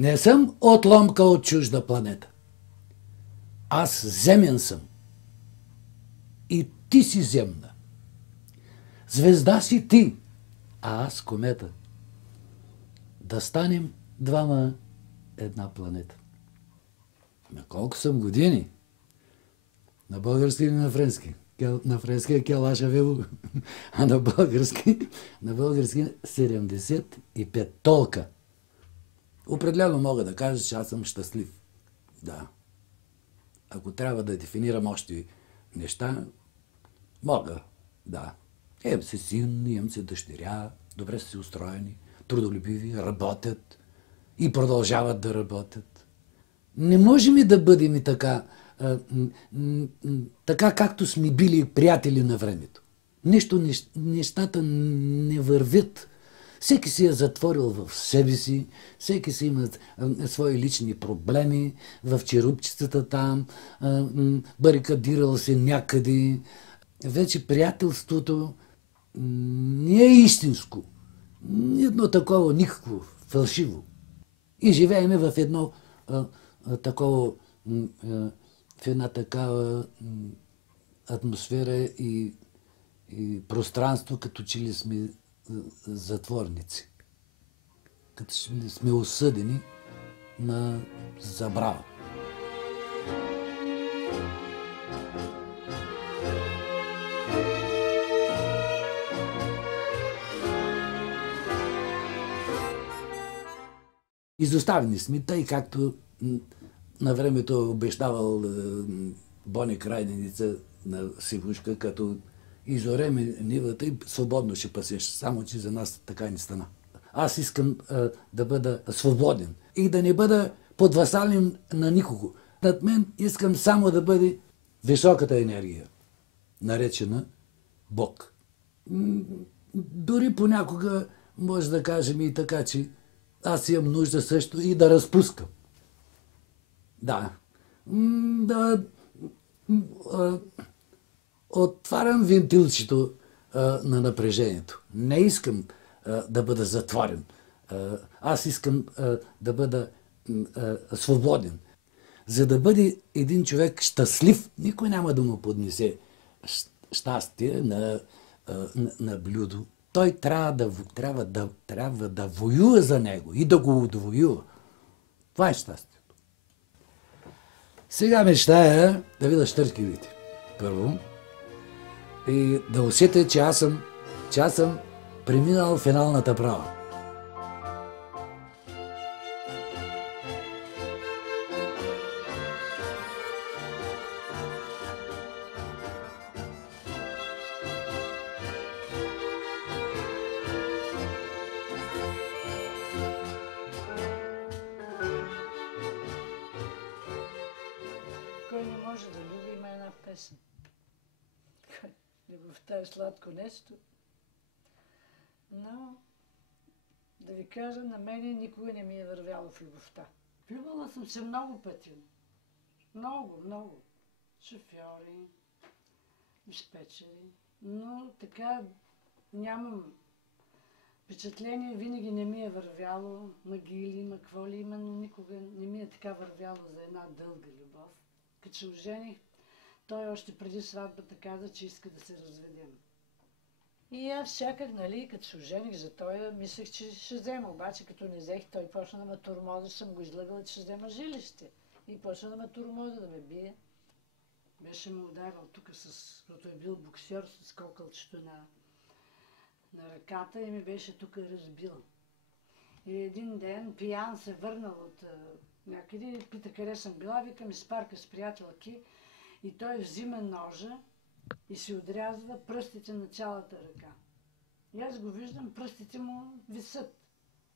Не съм отломка от чужда планета. Аз земен съм. И ти си земна. Звезда си ти, а аз комета. Да станем двама една планета. На колко съм години? На български или на френски? На френски е Келаша Вило, а на български 75. Толка. Определено мога да кажа, че аз съм щастлив. Да. Ако трябва да дефинирам още неща, мога. Да. Имам се син, имам се дъщеря, добре са си устроени, трудолюбиви, работят и продължават да работят. Не можем и да бъдем и така, така както сме били приятели на времето. Нещата не вървят. Всеки си е затворил в себе си, всеки си има свои лични проблеми, в черупчицата там, барикадирал се някъде. Вече приятелството не е истинско. Едно такова никакво, фалшиво. И живееме в едно такова, в една такава атмосфера и пространство, като че ли сме затворници. Като че ли сме осъдени на забрава. Изоставени сме, тъй както на времето обещавал Бони Крайненица на Сивушка, като изореме нивата и свободно ще пасеш. Само, че за нас така не стана. Аз искам да бъда свободен и да не бъда подвасален на никого. Над мен искам само да бъде високата енергия, наречена Бог. Дори понякога може да кажем и така, че аз имам нужда също и да разпускам. Да. Отварям вентилчето на напрежението. Не искам да бъда затворен. Аз искам да бъда свободен. За да бъде един човек щастлив, никой няма да му поднесе щастие на блюдо. Той трябва да воюва за него и да го отвоюва. Това е щастието. Сега мечтая да видя щъркелите. Първо. И да усетя, че аз съм преминал финалната права. Кой не може да люби, има една песен. Любовта е сладко нещо. Но, да ви кажа, на мене никога не ми е вървяло в любовта. Влюбвала съм се много пъти. Много, много. Шофьори, диспетчери. Но така нямам впечатление, винаги не ми е вървяло. Магили, ма какво ли има, но никога не ми е така вървяло за една дълга любов. Като се ожених, той още преди сватбата каза, че иска да се разведем. И аз всякак, нали, като се ожених за той, мислех, че ще взема. Обаче, като не взех, той почна да ме тормоза, съм го излъгала, че ще взема жилище. И почна да ме тормоза, да ме бие. Беше ме ударил тук, защото е бил боксер с кокълчето на ръката и ми беше тук разбил. И един ден пиян се върнал от някъде, пита къде съм била, вика ми с парка с приятелки и той взима ножа и си отрязва пръстите на цялата ръка. И аз го виждам, пръстите му висят.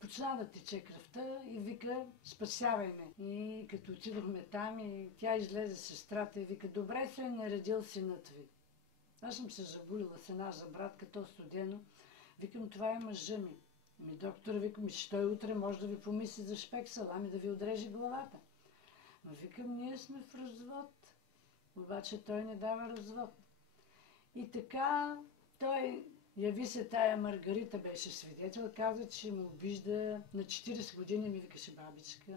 Почна да тече кръвта и вика, спасявай ме. И като отидохме там и тя излезе сестрата и вика, добре се е наредил синът ви. Аз съм се забулила с една за братка, то студено. Викам, това е мъжа ми. Ми доктор, викам, че той утре може да ви помисли за шпексъл, ами да ви отрежи главата. Но викам, ние сме в развод. Обаче той не дава развод. И така той Яви се тая Маргарита, беше свидетел, каза, че му обижда, на 40 години ми викаше бабичка.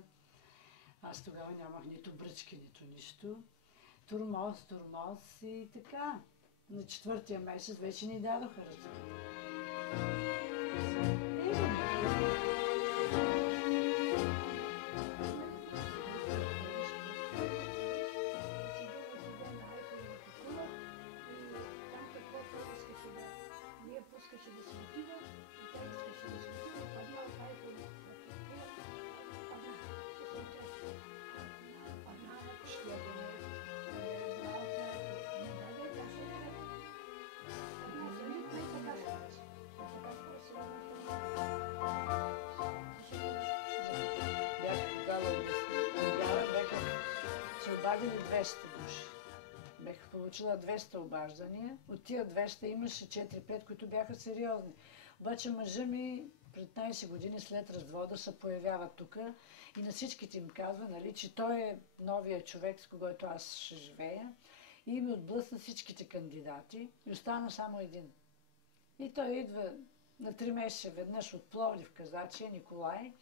Аз тогава нямах нито бръчки, нито нищо. Турмоз, турмоз и така. На 4-тия месец вече ни дадоха ръцете. Пускаше да се отива и тя искаше да се отива, падна в айфона на Туркия, падна, ще я бъде, малка, не даде, тя ще я падна за нито и така се бях дала обява, бяха се обадили 200 души. Бях получила 200 обаждания. От тия 200 имаше 4-5, които бяха сериозни. Обаче мъжа ми 15 години след развода се появява тук и на всичките им казва, нали, че той е новия човек, с когото аз ще живея. И ми отблъсна всичките кандидати и остана само един. И той идва на 3 месеца веднъж от Пловдив, Казачия, Николай,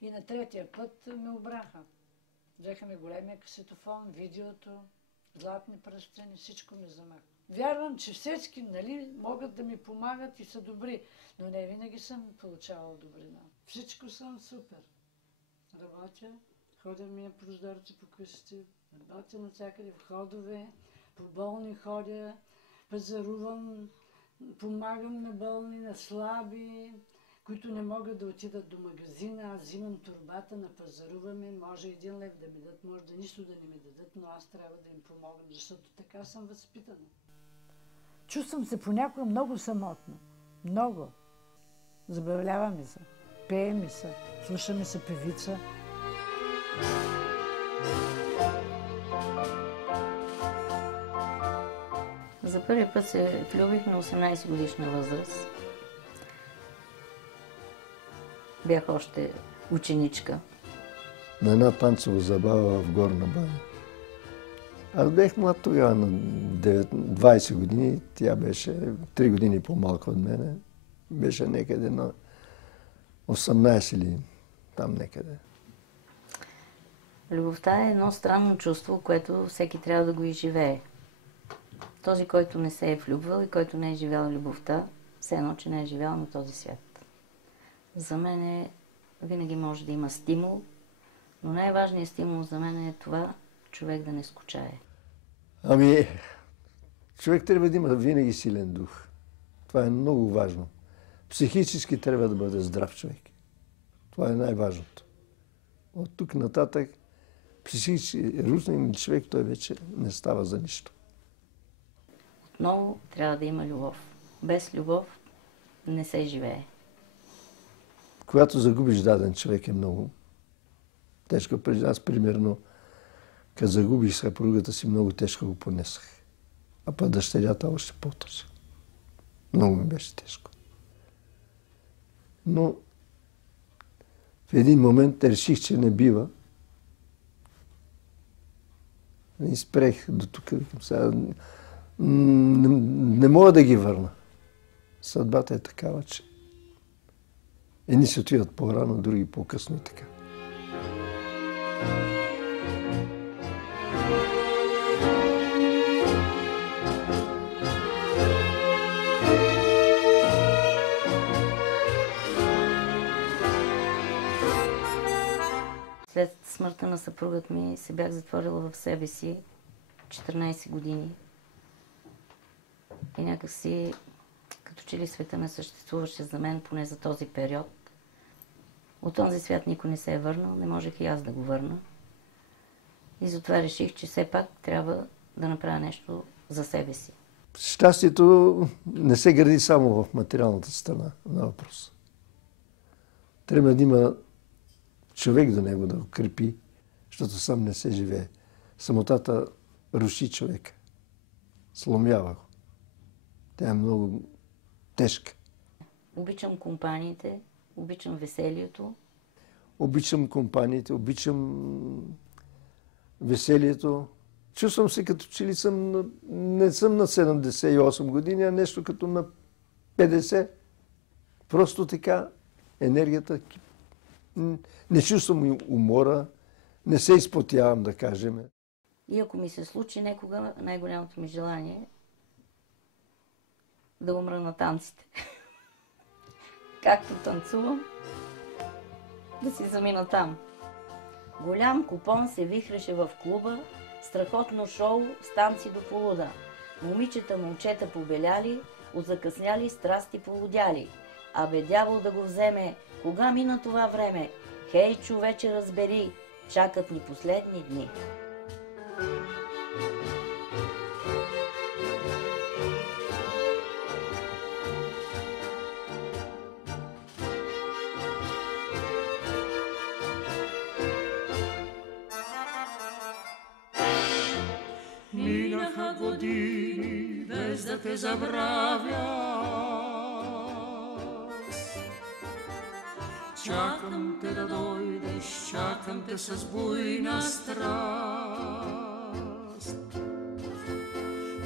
и на 3-тия път ме обраха. Взеха ми големия касетофон, видеото, златни пръстени, всичко ми замах. Вярвам, че всички, нали, могат да ми помагат и са добри, но не винаги съм получавал добрина. Всичко съм супер. Работя, ходя ми прозорци по къщи, работя навсякъде в ходове, по болни ходя, пазарувам, помагам на болни, на слаби, които не могат да отидат до магазина. Аз взимам торбата, напазаруваме, може 1 лев да ми дадат, може да нищо да не ми дадат, но аз трябва да им помогна, защото така съм възпитана. Чувствам се понякога много самотно. Много. Забавлява ми се. Пее ми се. Слуша ми се певица. За първи път се влюбих на 18 годишна възраст. Бях още ученичка. На една танцова забава в Горна баня. Аз бях млад тогава, на 20 години. Тя беше 3 години по-малка от мене. Беше някъде на 18 или там някъде. Любовта е едно странно чувство, което всеки трябва да го изживее. Този, който не се е влюбвал и който не е живял любовта, все едно, че не е живял на този свят. За мен винаги може да има стимул, но най-важният стимул за мен е това човек да не скучае. Ами, човек трябва да има винаги силен дух. Това е много важно. Психически трябва да бъде здрав човек. Това е най-важното. От тук нататък психически рушен човек, той вече не става за нищо. Отново трябва да има любов. Без любов не се живее. Когато загубиш даден човек е много тежко. Аз, примерно, като загубих съпругата си, много тежко го понесах. А пък дъщерята още по-тъжа. Много ми беше тежко. Но в един момент реших, че не бива. И спрех до тук. Не мога да ги върна. Съдбата е такава, че едни се отиват по-рано, други по-късно и така. След смъртта на съпругът ми се бях затворила в себе си 14 години. И някакси, като че ли света не съществуваше за мен, поне за този период. От този свят никой не се е върнал, не можех и аз да го върна. И затова реших, че все пак трябва да направя нещо за себе си. Щастието не се гради само в материалната страна на въпрос. Трябва да има човек до него да го крепи, защото сам не се живее. Самотата руши човека, сломява го. Тя е много тежка. Обичам компаниите, обичам веселието. Обичам компаниите, обичам веселието. Чувствам се като че ли не съм на 78 години, а нещо като на 50. Просто така енергията. Не чувствам умора, не се изпотявам, да кажем. И ако ми се случи някога, най-голямото ми желание е да умра на танците. Както танцувам, да си замина там. Голям купон се вихреше в клуба, страхотно шоу с танци до полуда. Момичета, момчета побеляли, озакъсняли страсти полудяли. Абе дявол да го вземе, кога мина това време? Хей, човече, разбери, чакат ни последни дни. Минаха години, без да те забравя. Чакам те да дойдеш, чакам те с буйна страст.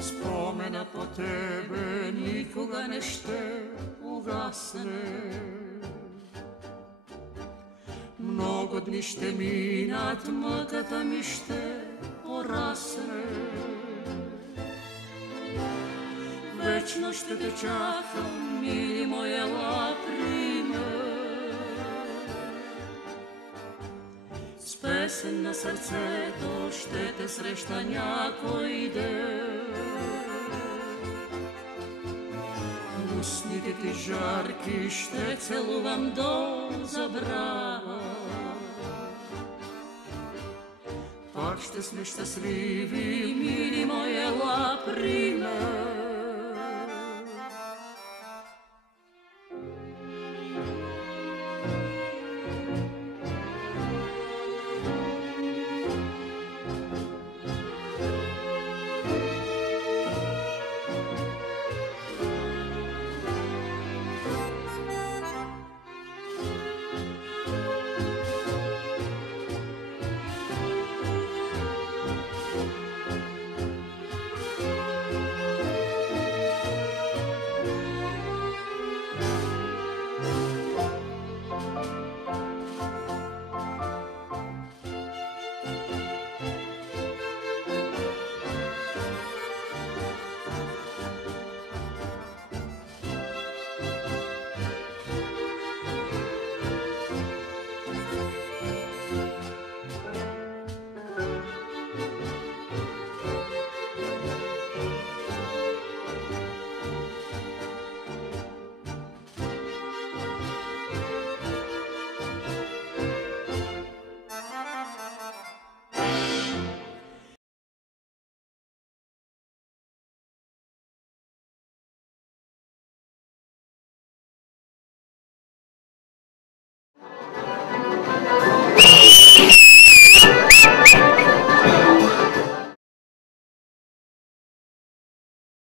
Спомена по тебе никога не ще угасне. Много дни ще минат, мъката ми ще порасне. Вечно ще те чакам, мили моя лаприме. С песен на сърцето ще те среща някой ден. Устните ти жарки ще целувам до забрава. Пак ще сме щастливи, мили моя лаприме.